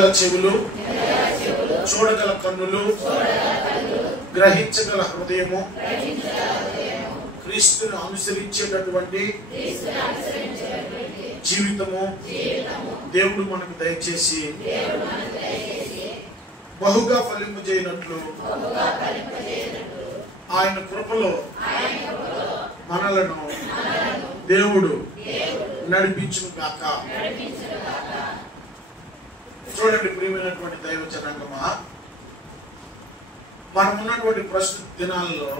వినగల చెవులు, చూడగల కన్నులు, గ్రహించగల హృదయము, క్రీస్తును అనుసరించేటటువంటి జీవితము దేవుడు మనకు దయచేసి బహుగా ఫలింపజేయనట్లు ఆయన కృపలో మనలను దేవుడు నడిపించును గాక. చూడండి ప్రియమైనటువంటి దైవ జనాంగమా, మనం ఉన్నటువంటి ప్రస్తుత దినాల్లో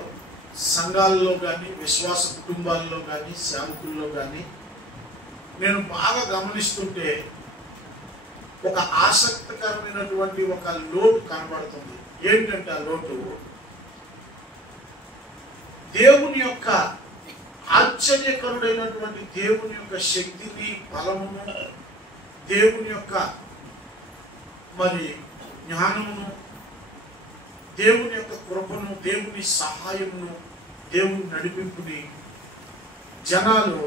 సంఘాల్లో కానీ, విశ్వాస కుటుంబాల్లో కానీ, సేవకుల్లో కానీ నేను బాగా గమనిస్తుంటే ఒక ఆసక్తికరమైనటువంటి ఒక లోటు కనబడుతుంది. ఏంటంటే ఆ లోటు దేవుని యొక్క ఆశ్చర్యకరుడైనటువంటి దేవుని యొక్క శక్తిని, బలమును, దేవుని యొక్క మరి జ్ఞానమును, దేవుని యొక్క కృపను, దేవుని సహాయమును, దేవుని నడిపింపుని జనాలు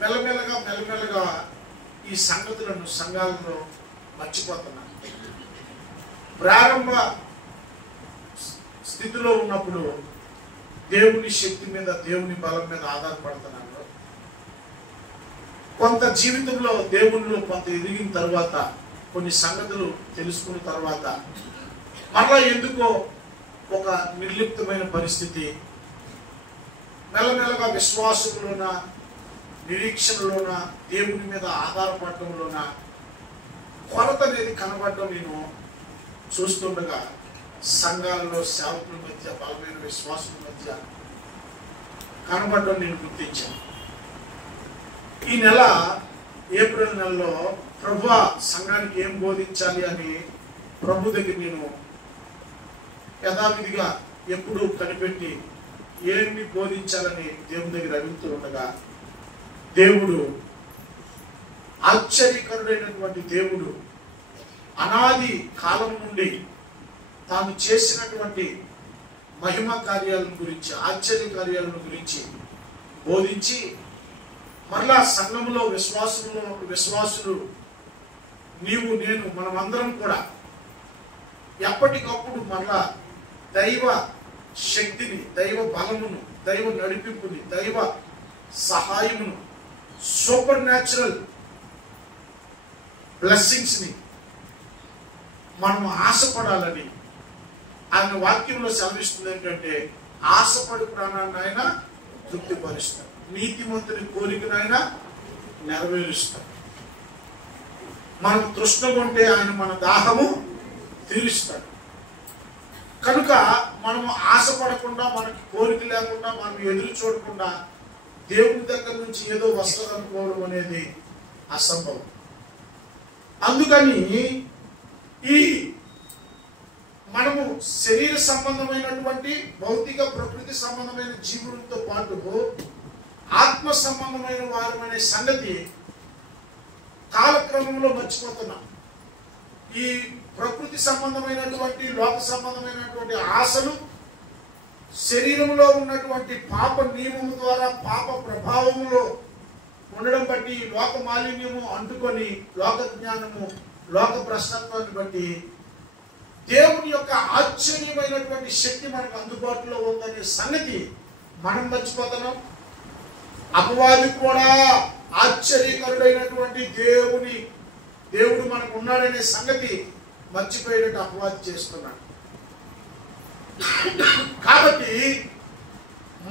మెల్లమెల్లగా ఈ సంగతులను సంఘాలలో మర్చిపోతున్నారు. ప్రారంభ స్థితిలో ఉన్నప్పుడు దేవుని శక్తి మీద, దేవుని బలం మీద ఆధారపడుతున్నారు. కొంత జీవితంలో దేవుళ్ళు కొంత ఎదిగిన తర్వాత, కొన్ని సంగతులు తెలుసుకున్న తర్వాత మరలా ఎందుకో ఒక నిర్లిప్తమైన పరిస్థితి, మెల్లమెల్లగా విశ్వాసంలోన, నిరీక్షణలోన, దేవుని మీద ఆధారపడటంలోన కొరత అనేది కనబడటం నేను చూస్తుండగా సంఘాలలో సేవకుల మధ్య, బలమైన విశ్వాసుల మధ్య కనబడటం నేను గుర్తించాను. ఈ నెల ఏప్రిల్ నెలలో ప్రభువా సంఘానికి ఏం బోధించాలి అని ప్రభు దగ్గర నేను యథావిధిగా ఎప్పుడూ కనిపెట్టి ఏమి బోధించాలని దేవుని దగ్గర అడుగుతూ ఉండగా దేవుడు, ఆశ్చర్యకరుడైనటువంటి దేవుడు, అనాది కాలం నుండి తాను చేసినటువంటి మహిమ కార్యాలను గురించి, ఆశ్చర్య కార్యాలను గురించి బోధించి మరలా సంఘంలో విశ్వాసులు నీవు, నేను, మనమందరం కూడా ఎప్పటికప్పుడు మరలా దైవ శక్తిని, దైవ బలమును, దైవ నడిపింపుని, దైవ సహాయమును, సూపర్ న్యాచురల్ బ్లెస్సింగ్స్ ని మనం ఆశపడాలని ఆయన వాక్యంలో సెలవిస్తుంది. ఏంటంటే ఆశపడి ప్రాణాన్ని ఆయన తృప్తిపరుస్తాడు, నీతిమంతుని కోరికను ఆయన నెరవేరుస్తాడు. మనం తృష్ణగా ఉంటే ఆయన మన దాహము తీరుస్తాడు. కనుక మనము ఆశపడకుండా, మనకి కోరిక లేకుండా, మనం ఎదురు చూడకుండా దేవుని దగ్గర నుంచి ఏదో వస్తుంది అనుకోవడం అనేది అసంభవం. అందుకని ఈ మనము శరీర సంబంధమైనటువంటి, భౌతిక ప్రకృతి సంబంధమైన జీవులతో పాటు ఆత్మ సంబంధమైన వారమనే సంగతి కాలక్రమంలో మర్చిపోతున్నాం. ఈ ప్రకృతి సంబంధమైనటువంటి, లోక సంబంధమైనటువంటి ఆశలు, శరీరంలో ఉన్నటువంటి పాప నియమము ద్వారా, పాప ప్రభావములో ఉండడం బట్టి, లోక మాలిన్యము అంటుకొని, లోక జ్ఞానము, లోక భ్రష్టత్వాన్ని బట్టి దేవుని యొక్క ఆశ్చర్యమైనటువంటి శక్తి మనకు అందుబాటులో ఉందనే సంగతి మనం మర్చిపోతున్నాం. అపవాది కూడా ఆశ్చర్యకరుడైనటువంటి దేవుడు మనకు ఉన్నాడనే సంగతి మర్చిపోయేటట్టు అపవాది చేస్తున్నాడు. కాబట్టి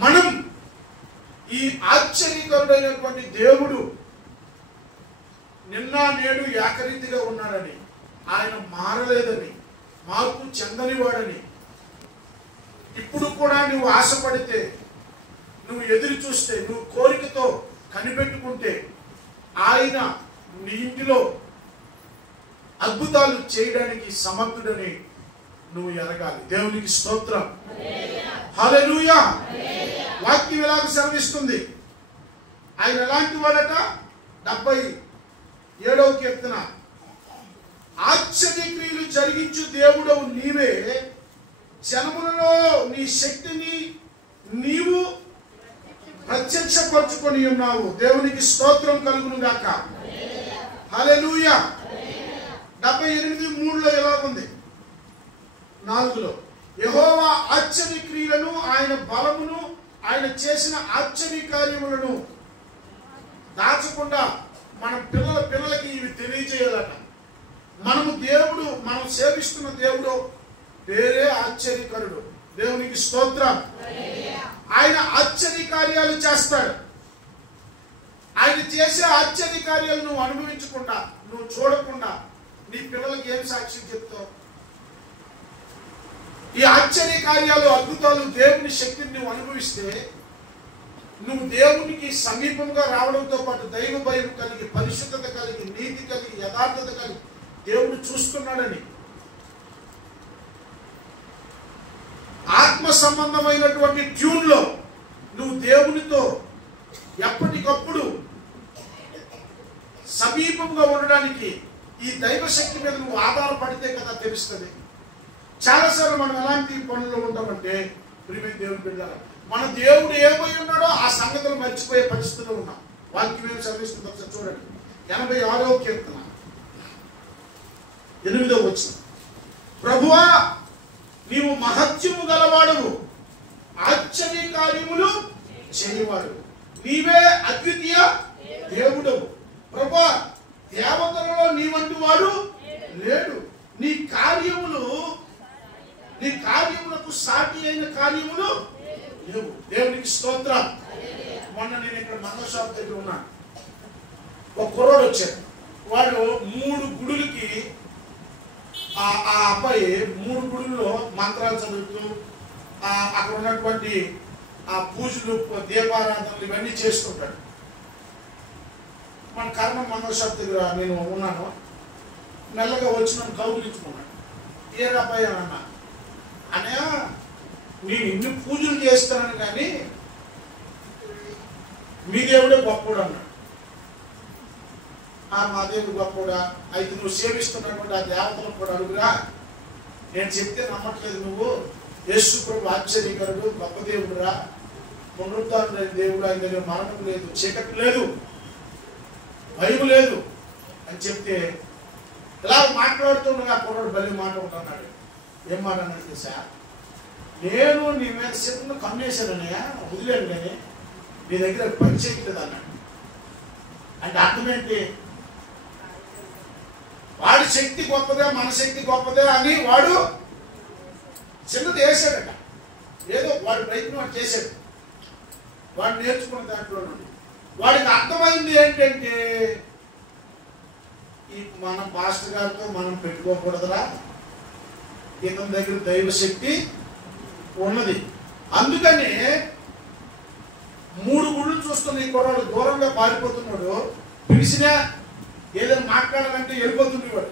మనం ఈ ఆశ్చర్యకరుడైనటువంటి దేవుడు నిన్న నేడు ఏకరీతిగా ఉన్నాడని, ఆయన మారలేదని, మార్పు చెందనివాడని, ఇప్పుడు కూడా నువ్వు ఆశపడితే, నువ్వు ఎదురు చూస్తే, నువ్వు కోరికతో కనిపెట్టుకుంటే ఆయన నీ ఇంటిలో అద్భుతాలు చేయడానికి సమర్థుడని నువ్వు ఎరగాలి. దేవునికి స్తోత్రం, హల్లెలూయా. వాక్యం ఎలాగ సెలవిస్తుంది? ఆయన ఎలాంటి వాడట? 77వ కీర్తన, ఆశ్చర్యక్రియలు జరిగించు దేవుడవు నీవే, జనములలో నీ శక్తిని నీవు ప్రత్యక్షపరచుకొని ఉన్నావు. దేవునికి స్తోత్రం కలుగును గాక. హల్లెలూయా. 78:3 ఎలా ఉంది? 4 యెహోవా ఆశ్చర్య క్రియలను, ఆయన బలమును, ఆయన చేసిన ఆశ్చర్య కార్యములను దాచకుండా మన పిల్లలకి ఇవి తెలియజేయాలట. మనం సేవిస్తున్న దేవుడు పేరే ఆశ్చర్యకరుడు. దేవునికి స్తోత్రం. ఆయన ఆశ్చర్య కార్యాలు చేస్తాడు. ఆయన చేసే ఆశ్చర్య కార్యాలు నువ్వు అనుభవించకుండా, నువ్వు చూడకుండా నీ పిల్లలకి ఏం సాక్ష్యం చెప్తావు? ఈ ఆశ్చర్య కార్యాలు, అద్భుతాలు, దేవుని శక్తిని నువ్వు అనుభవిస్తే నువ్వు దేవునికి సమీపంగా రావడంతో పాటు దైవ భయం కలిగి, పరిశుద్ధత కలిగి, నీతి కలిగి, యథార్థత కలిగి దేవుడు చూస్తున్నాడని, ఆత్మ సంబంధమైనటువంటి ట్యూన్లో నువ్వు దేవునితో ఎప్పటికప్పుడు సమీపంగా ఉండడానికి ఈ దైవ శక్తి మీద నువ్వు ఆధారపడితే కదా తెలుస్తుంది. చాలాసార్లు మనం ఎలాంటి పనుల్లో ఉంటామంటే, ప్రియమైన దేవుని బిడ్డలారా, మన దేవుడు ఏమై ఉన్నాడో ఆ సంగతులు మర్చిపోయే పరిస్థితిలో ఉన్నాం. వాక్యం ఏమి చదివిస్తుంది ఒకసారి చూడండి. 86వ కీర్తన 8వ వచనం. ప్రభువా, నీవు మహత్యము గలవాడవు, ఆశ్చర్య కార్యములు చేయవాడు, నీవే అద్వితీయ దేవుడవు. ప్రభువా, దేవతలలో నీవంటి వాడు లేడు, నీ కార్యములకు సాటి అయిన కార్యములు లేవు. దేవునికి స్తోత్రం. మొన్న నేను ఇక్కడ మంగళ షాప్ దగ్గర ఉన్నాను. ఒక కుర్రోడు వచ్చాడు. వాడు 3 గుడులకి, ఆ అబ్బాయి 3 గుడుల్లో మంత్రాలు చదువుతూ అక్కడ ఉన్నటువంటి ఆ పూజలు, దీపారాధనలు ఇవన్నీ చేసుకుంటాడు. మన కర్మ మంగళ షాప్ దగ్గర నేను ఉన్నాను. మెల్లగా వచ్చి నన్ను కౌగిలించుకున్నాడు. ఏ అబ్బాయి అని అన్నా. అన్నయ్య, నేను ఇన్ని పూజలు చేస్తానని కానీ మీ దేవుడే గొప్పడు అన్నాడు. మా దేవుడు గొప్పడా? అయితే నువ్వు సేవిస్తున్నటువంటి ఆ దేవతలను కూడా అడుగురా. నేను చెప్తే నమ్మట్లేదు నువ్వు. యేసు ప్రభు ఆశ్చర్యకరుడు, గొప్ప దేవుడురా, పునరుద్ధరణ దేవుడు, ఆయన దగ్గర మరణం లేదు, చీకటి లేదు, భయం లేదు అని చెప్తే ఇలా మాట్లాడుతుండగా కుర్రాడు బలి మాట ఉంటున్నాడు. ఏం మాట అన్నట్టు సార్, నేను నీ మీద చిన్న కన్నేశానన్నయ్య, వదిలేను కానీ నీ దగ్గర పని చేయట్లేదు అన్నాడు. అంటే అర్థం ఏంటి? వాడి శక్తి గొప్పదే, మన శక్తి గొప్పదే అని వాడు చిన్నది వేసాడట. ఏదో వాడి ప్రయత్నం వాడు చేశాడు. వాడు నేర్చుకున్న దాంట్లో నుండి వాడికి అర్థమైంది ఏంటంటే, ఈ మన పాస్టర్ గారితో మనం పెట్టుకోకూడదురా, ఇతని దగ్గర దైవ శక్తి ఉన్నది. అందుకని 3 గుళ్ళు చూస్తున్న ఈ కుర్రాడు దూరంగా పారిపోతున్నాడు. పిలిచినా ఏదైనా మాట్లాడాలంటే వెళ్ళిపోతుండేవాడు.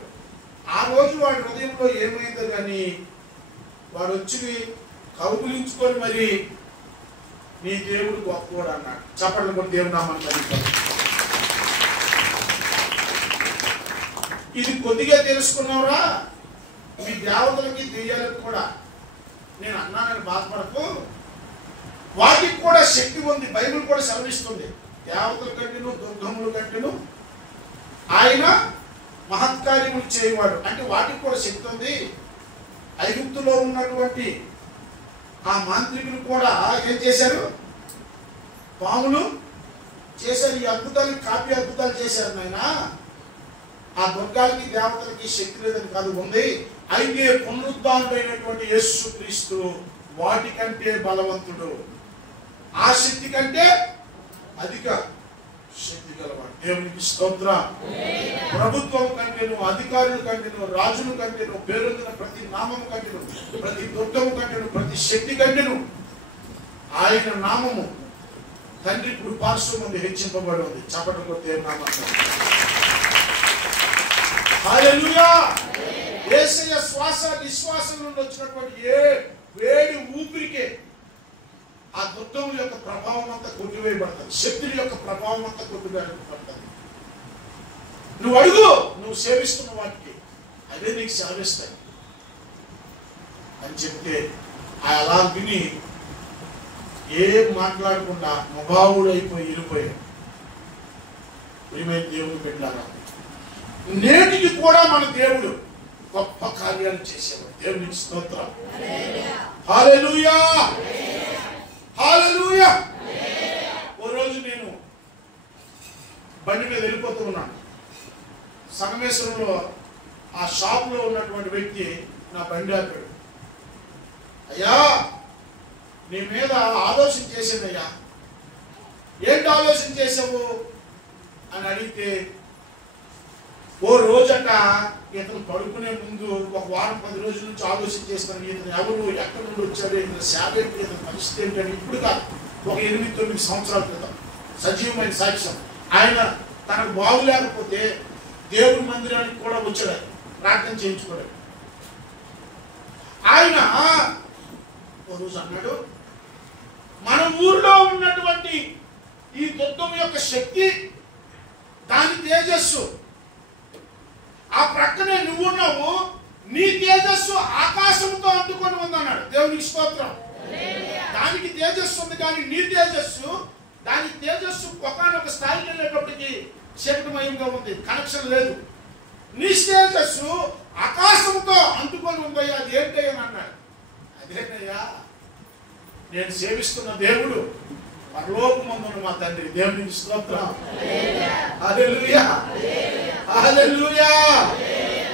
ఆ రోజు వాడి హృదయంలో ఏమైందో కానీ వాడు వచ్చి కౌగులించుకొని మరి నీ దేవుడు గొప్పవాడు అన్నాడు. చప్పట్లు కూడా దేవుడు నామని కలిపాడు. ఇది కొద్దిగా తెలుసుకున్నావురా, మీ దేవతలకి దెయ్యాలకు కూడా నేను అన్నానని బాధపడకు, వాటికి కూడా శక్తి ఉంది. బైబిల్ కూడా సెలవిస్తుంది, దేవతల కంటేను దుర్గముల కంటేను ఆయన మహత్కార్యములు చేయవాడు. అంటే వాటికి కూడా శక్తి ఉంది. ఐగుప్తులో ఉన్నటువంటి ఆ మాంత్రికులు కూడా ఏం చేశారు? పాములు చేశారు. ఈ అద్భుతాలు, కాపీ అద్భుతాలు చేశారు. నాయన, ఆ దుర్గాలకి దేవతలకి శక్తి లేదని కాదు, ఉంది. అయితే పునరుద్ధానుడైనటువంటి యేసు క్రీస్తు వాటికంటే బలవంతుడు, ఆ శక్తి కంటే అధిక శక్తి గలవాడు. దేవునికి స్తోత్రం. ప్రభుత్వం కంటేను, అధికారుల కంటేను, రాజుల కంటేను, పేరొందిన ప్రతి నామము కంటేను, ప్రతి దుర్గము కంటేను, ప్రతి శక్తి కంటేను ఆయన నామము తండ్రి కుడి పార్శ్వం ముందు హెచ్చింపబడి ఉంది. చప్పట్లు కొట్టి దేవుని నామమున హల్లెలూయా. యేసయ్య శ్వాస నిశ్వాసం నుండి వచ్చినటువంటి ఏ వేడి ఊపిరికే ఆ దుర్గముల యొక్క ప్రభావం అంతా కొట్టివేయబడుతుంది. శక్తుల యొక్క ప్రభావం అంతా కొట్టివేయబడుతుంది. నువ్వు అడుగు, నువ్వు సేవిస్తున్న వాటికి అదే నీకు సేవిస్తాయి అని చెప్తే అలా విని ఏం మాట్లాడకుండా ముభావుడు అయిపోయి వెళ్ళిపోయాడు. ప్రియమైన దేవుని బిడ్డలారా, నేటికి కూడా మన దేవుడు గొప్ప కార్యాలు చేసేవాడు. దేవునికి స్తోత్రం. హల్లెలూయా, హల్లెలూయా. ఓ రోజు నేను బండి మీద వెళ్ళిపోతూ ఉన్నాను. సంగమేశ్వరంలో ఆ షాప్లో ఉన్నటువంటి వ్యక్తి నా బండి ఆపాడు. అయ్యా, నీ మీద ఆలోచన చేసేదయ్యా. ఏంటి ఆలోచన చేసావు అని అడిగితే, ఓ రోజట ఇతను పడుకునే ముందు ఒక వారం 10 రోజుల నుంచి ఆలోచన చేస్తాను, ఇతను ఎవరు, ఎక్కడి నుండి వచ్చాడు, ఇతను సేవ ఏంటి, ఇతను పరిస్థితి ఏంటని. ఇప్పుడు కాదు, ఒక 8-9 సంవత్సరాల క్రితం సజీవమైన సాక్ష్యం. ఆయన తనకు బాగులేకపోతే దేవుడి మందిరానికి కూడా వచ్చాడు, ప్రార్థన చేయించుకోవడానికి. ఆయన ఓ రోజు అన్నాడు, మన ఊర్లో ఉన్నటువంటి ఈ దుర్గం యొక్క శక్తి, దాని తేజస్సు, ఆ ప్రక్కనే నువ్వున్నావు, నీ తేజస్సు ఆకాశంతో అందుకొని ఉందన్నాడు. దేవునికి స్తోత్రం. దానికి తేజస్సు ఉంది, కానీ నీ తేజస్సు, దాని తేజస్సు ఒకనొక స్థాయికి వెళ్ళేటప్పటికి శక్తిమయంగా ఉంది, కనెక్షన్ లేదు. నీ తేజస్సు ఆకాశంతో అందుకొని ఉందయ్యా, అది ఏంటయ్యా అని అన్నాడు. అదేనయ్యా, నేను సేవిస్తున్న దేవుడు పరలోకమందున్న మా తండ్రి. దేవునికి స్తోత్రం. హల్లెలూయా, హల్లెలూయా.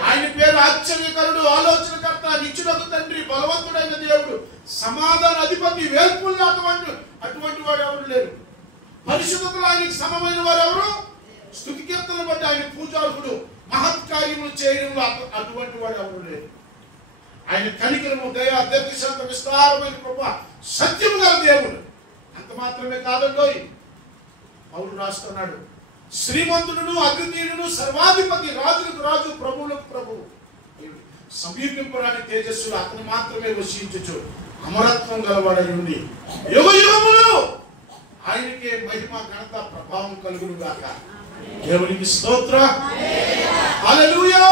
ఆయన పేరు ఆశ్చర్యకరుడు, ఆలోచనకర్త, నిత్యుడగు తండ్రి, బలవంతుడైన దేవుడు, సమాధాన అధిపతి, వేల్పులు అటువంటి వాడు ఎవరు లేరు. పరిశుద్ధతలు ఆయనకి సమమైన వారు ఎవరు? స్తుతి కీర్తనలు బట్టి ఆయన పూజార్హుడు, మహత్కార్యములు చేయడంలో అటువంటి వాడు ఎవరు లేరు. ఆయన కనికరము, దయ, దీర్ఘశాంత, విస్తారమైన కృప, సత్యము గల దేవుడు. అంత మాత్రమే కాదండోయ్, పౌలు రాస్తున్నాడు, శ్రీమంతుడును, అద్వితీయుడును, సర్వాధిపతి, రాజులకు రాజు, ప్రభువులకు ప్రభువు, సమీపింపరాని తేజస్సులు అతను మాత్రమే వశించు, అమరత్వం గలవాడై ఉండి యుగ యుగములు ఆయనకే మహిమ, ఘనత, ప్రభావం కలుగును గాక. దేవునికి స్తోత్రం. హల్లెలూయా.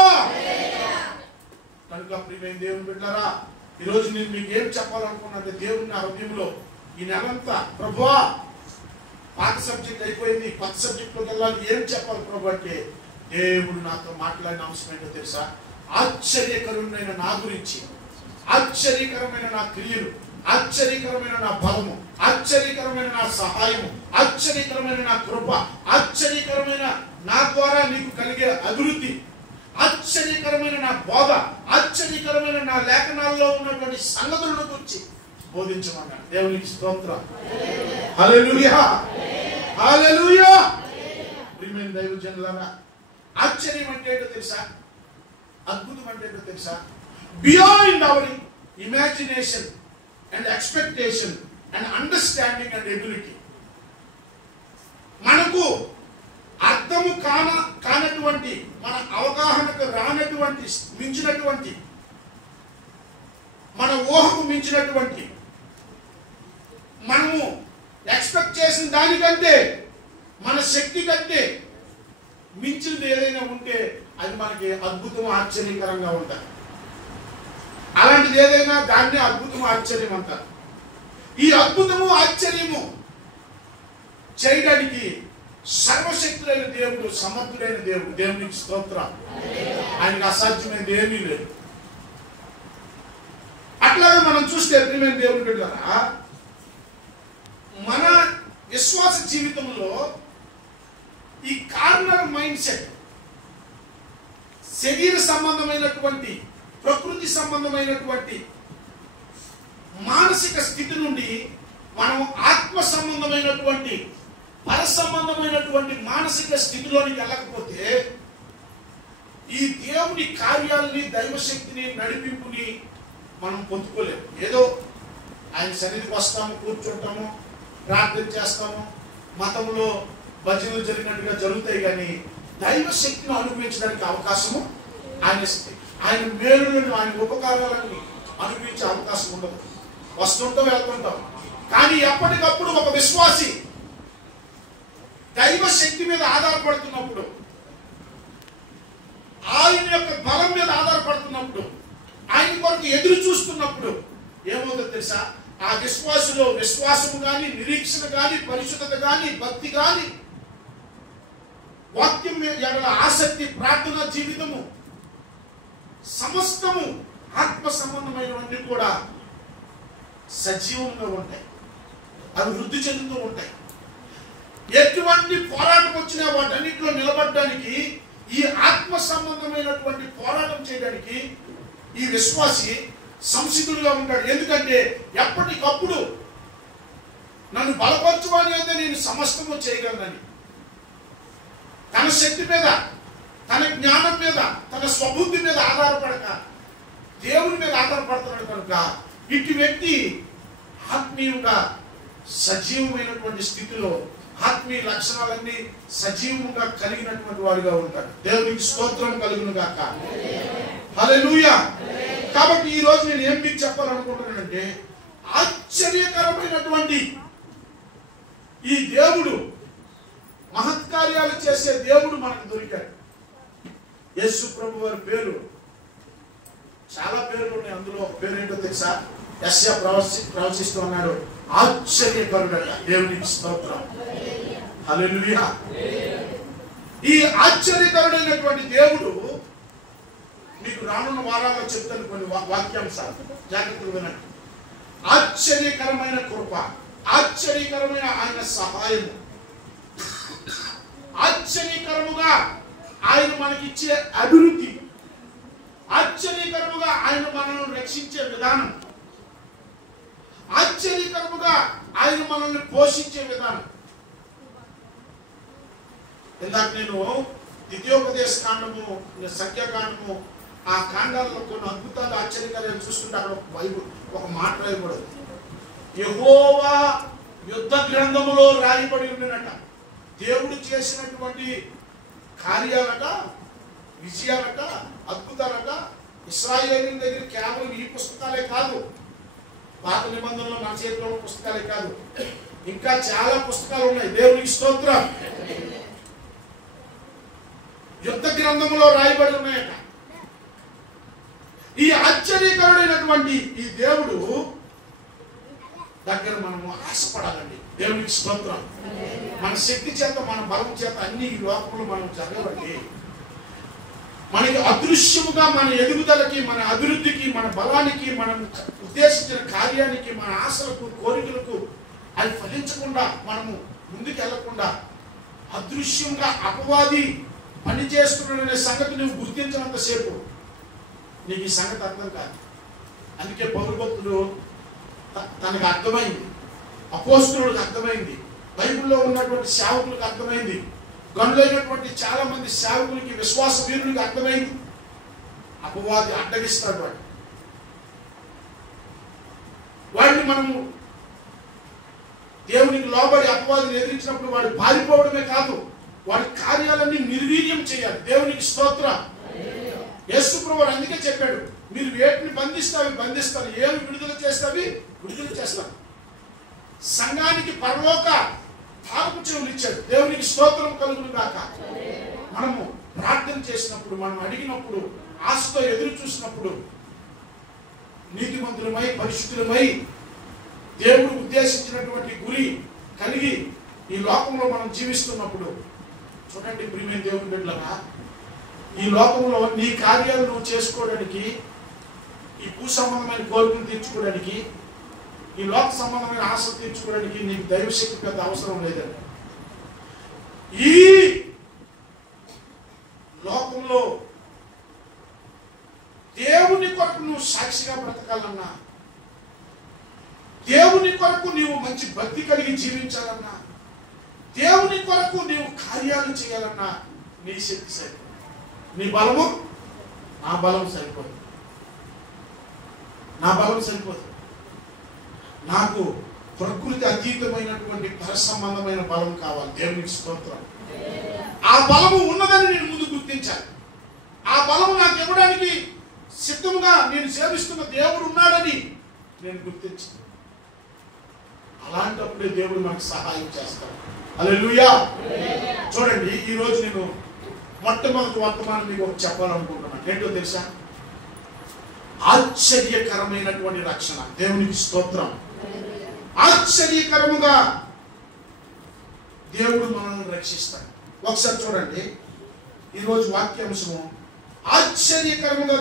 కనుక ప్రియమైన దేవుని బిడ్డలారా, ఈరోజు నేను మీకు ఏం చెప్పాలనుకున్నానంటే, దేవుని నా హృదయంలో ఈ నెలంతా, ప్రభువా పాత సబ్జెక్ట్ అయిపోయింది, కొత్త సబ్జెక్ట్లోకి వెళ్ళాలి, ఏం చెప్పాలి ప్రభు అంటే, దేవుడు నాతో మాట్లాడిన అంశం ఏంటో తెలుసా? ఆశ్చర్యకరమైన నా గురించి, ఆశ్చర్యకరమైన నా క్రియలు, ఆశ్చర్యకరమైన నా బలము, ఆశ్చర్యకరమైన నా సహాయము, ఆశ్చర్యకరమైన నా కృప, ఆశ్చర్యకరమైన నా ద్వారా నీకు కలిగే అభివృద్ధి, ఆశ్చర్యకరమైన నా బోధ, ఆశ్చర్యకరమైన నా లేఖనాల్లో ఉన్నటువంటి సంగతులను గురించి బోధించమన్నాడు. దేవునికి స్తోత్రం. హల్లెలూయా, హల్లెలూయా. ప్రియమైన దైవజనులారా, ఆశ్చర్యం అంటే ఏంటో తెలుసా? అద్భుతం అంటే ఏంటో తెలుసా? Beyond our imagination and expectation and understanding and ability. మనకు అర్థము కానటువంటి, మన అవగాహనకు రానటువంటి, మించినటువంటి, మన ఊహకు మించినటువంటి, మనము ఎక్స్పెక్ట్ చేసిన దానికంటే, మన శక్తి కంటే మించినది ఏదైనా ఉంటే అది మనకి అద్భుతం, ఆశ్చర్యకరంగా ఉంటుంది. అలాంటిది ఏదైనా దాన్నే అద్భుతం, ఆశ్చర్యం అంటారు. ఈ అద్భుతము, ఆశ్చర్యము చేయడానికి సర్వశక్తులైన దేవుడు, సమర్థుడైన దేవుడు. దేవునికి స్తోత్రం. ఆయనకు అసాధ్యమైనది ఏమీ లేదు. అట్లాగే మనం చూస్తే ప్రియమైన దేవుని బిడ్డలారా, మన విశ్వాస జీవితంలో ఈ కార్నర్ మైండ్ సెట్, శరీర సంబంధమైనటువంటి, ప్రకృతి సంబంధమైనటువంటి మానసిక స్థితి నుండి మనం ఆత్మ సంబంధమైనటువంటి, పర సంబంధమైనటువంటి మానసిక స్థితిలోనికి వెళ్ళకపోతే ఈ దేవుని కార్యాలని, దైవశక్తిని, నడిపింపుని మనం పొందుకోలేము. ఏదో ఆయన సన్నిధికి వస్తాము, కూర్చుంటాము, ప్రార్థన చేస్తాము, మతంలో భజనలు జరిగినట్టుగా జరుగుతాయి, కానీ దైవశక్తిని అనుభవించడానికి అవకాశము, ఆయన మేలులను, ఆయన ఉపకారాలను అనుభవించే అవకాశం ఉండదు. వస్తుంటాం, వెళ్తుంటాం. కానీ ఎప్పటికప్పుడు ఒక విశ్వాసి దైవ శక్తి మీద ఆధారపడుతున్నప్పుడు, ఆయన యొక్క బలం మీద ఆధారపడుతున్నప్పుడు, ఆయన కొరకు ఎదురు చూస్తున్నప్పుడు ఏమవుతుందో తెలుసా? ఆ విశ్వాసులో విశ్వాసము కానీ, నిరీక్షణ కానీ, పరిశుద్ధత కానీ, భక్తి కానీ వాక్యం ఎడల ఆసక్తి, ప్రార్థన జీవితము, సమస్తము ఆత్మ సంబంధమైనవన్నీ కూడా సజీవంగా ఉంటాయి. అవి వృద్ధి చెందుతూ ఉంటాయి. ఎటువంటి పోరాటం వచ్చినా వాటన్నిటిలో నిలబడడానికి, ఈ ఆత్మ సంబంధమైనటువంటి పోరాటం చేయడానికి ఈ విశ్వాసి సంసిద్ధుడుగా ఉంటాడు. ఎందుకంటే ఎప్పటికప్పుడు నన్ను బలపరచువాని అయితే నేను సమస్తము చేయగలనని, తన శక్తి మీద, తన జ్ఞానం మీద, తన స్వబుద్ధి మీద ఆధారపడక దేవుని మీద ఆధారపడుతున్నాడు కనుక ఇటు వ్యక్తి ఆత్మీయంగా సజీవమైనటువంటి స్థితిలో ఆత్మీయ లక్షణాలన్నీ సజీవంగా కలిగినటువంటి వాడుగా ఉంటాడు. దేవునికి స్తోత్రం కలుగును గాక. హల్లెలూయా. కాబట్టి ఈ రోజు నేను ఏం మీకు చెప్పాలనుకుంటున్నానంటే, ఆశ్చర్యకరమైనటువంటి ఈ దేవుడు, మహత్కార్యాలు చేసే దేవుడు మనకు దొరికాడు. యేసు ప్రభు వారి పేరు చాలా పేర్లు ఉన్నాయి. అందులో ఒక పేరు ఏంటో తెలుసా? యెషయా ప్రవచిస్తూ అన్నాడు, ఆశ్చర్యకరుడట. దేవునికి స్తోత్రం. హల్లెలూయా. ఈ ఆశ్చర్యకరుడైనటువంటి దేవుడు మీకు రానున్న వారాల్లో చెప్తాను కొన్ని వాక్యాంశాలు, జాగ్రత్తగా వినండి. ఆశ్చర్యకరమైన కృప, ఆశ్చర్యకరమైన ఆయన సహాయము, ఆశ్చర్యకరముగా ఆయన మనకిచ్చే అభివృద్ధి, ఆశ్చర్యకరముగా ఆయన మనల్ని రక్షించే విధానం, ఆశ్చర్యకరముగా ఆయన మనల్ని పోషించే విధానం. ఇందాక నేను ద్వితీయోపదేశ కాండము, సంఖ్యాకాండము, ఆ కాండాల్లో కొన్ని అద్భుతాలు, ఆశ్చర్యకరాలు చూస్తుంటే అక్కడ బైబుల్ ఒక మాట రాయబడదు. యెహోవా యుద్ధ గ్రంథములో రాయబడి ఉన్నట దేవుడు చేసినటువంటి కార్యాలట, విజయాలట, అద్భుతాలట ఇశ్రాయేలీయుల దగ్గర కేవలం ఈ పుస్తకాలే కాదు, పాత నిబంధనలో మన చేతిలో పుస్తకాలే కాదు, ఇంకా చాలా పుస్తకాలు ఉన్నాయి. దేవునికి స్తోత్రం. యుద్ధ గ్రంథములో రాయబడి ఉన్నాయట. ఈ ఆశ్చర్యకరుడైనటువంటి ఈ దేవుడు దగ్గర మనము ఆశపడాలండి. దేవునికి స్తోత్రం. మన శక్తి చేత, మన బలం చేత అన్ని ఈ లోకంలో మనం జరగబట్టి మనకి అదృశ్యముగా మన ఎదుగుదలకి, మన అభివృద్ధికి, మన బలానికి, మనం ఉద్దేశించిన కార్యానికి, మన ఆశలకు, కోరికలకు అవి ఫలించకుండా మనము ముందుకు వెళ్లకుండా అదృశ్యంగా అపవాది పనిచేస్తున్నాడనే సంగతి నువ్వు గుర్తించినంతసేపు నీకు ఈ సంగతి అర్థం కాదు. అందుకే పౌలు భక్తుడు తనకు అర్థమైంది, అపోస్తలులకు అర్థమైంది, బైబిల్లో ఉన్నటువంటి సేవకులకు అర్థమైంది, గనులైనటువంటి చాలా మంది సేవకులకి, విశ్వాస వీరులకు అర్థమైంది. అపవాది అడ్డగిస్తాడు వాడిని మనము దేవునికి లోబడి అపవాదిని ఎదిరించినప్పుడు వాడు పారిపోవడమే కాదు, వాడి కార్యాలన్నీ నిర్వీర్యం చేయాలి. దేవునికి స్తోత్రం. యేసు ప్రభువు అందుకే చెప్పాడు, మీరు వేటిని బంధిస్తావి బంధిస్తాను, ఏమి విడుదల చేస్తావి విడుదల చేస్తాను. సంఘానికి పరలోక తారపు చెవులు ఇచ్చాడు. దేవునికి స్తోత్రం కలుగును గాక. మనము ప్రార్థన చేసినప్పుడు, మనం అడిగినప్పుడు, ఆశతో ఎదురు చూసినప్పుడు, నీతిమంతులమై, పరిశుద్ధులమై, దేవుడు ఉద్దేశించినటువంటి గురి కలిగి ఈ లోకంలో మనం జీవిస్తున్నప్పుడు, చూడండి ప్రియమైన దేవుని బిడ్డలారా, ఈ లోకంలో నీ కార్యాలు నువ్వు చేసుకోవడానికి, ఈ భూ సంబంధమైన కోరికలు తీర్చుకోవడానికి, ఈ లోక సంబంధమైన ఆశలు తీర్చుకోవడానికి నీకు దైవశక్తి పెద్ద అవసరం లేదండి. ఈ లోకంలో దేవుని కొరకు నువ్వు సాక్షిగా బ్రతకాలన్నా, దేవుని కొరకు నీవు మంచి భక్తి కలిగి జీవించాలన్నా, దేవుని కొరకు నీవు కార్యాలు చేయాలన్నా నీ శక్తి సరిపోదు, నీ బలము నా బలం సరిపోదు, నా బలం సరిపోదు. నాకు ప్రకృతి అతీతమైనటువంటి పరసంబంధమైన బలం కావాలి. దేవునికి స్తోత్రం. ఆ బలము ఉన్నదని నేను ముందు గుర్తించాలి. ఆ బలము నాకు ఇవ్వడానికి సిద్ధంగా నేను సేవిస్తున్న దేవుడు ఉన్నాడని నేను గుర్తించాను. అలాంటప్పుడే దేవుడు మనకు సహాయం చేస్తాడు. హల్లెలూయా. చూడండి, ఈరోజు నేను మొట్టమొదటి వర్తమానం మీకు ఒకటి చెప్పాలనుకుంటున్నాను. ఏంటో తెలుసా? ఆశ్చర్యకరమైనటువంటి రక్షణ. దేవునికి స్తోత్రం. ఆశ్చర్యకరముగా దేవుడు మనల్ని రక్షిస్తాడు. ఒకసారి చూడండి ఈరోజు వాక్యాంశము ఆశ్చర్యకరముగా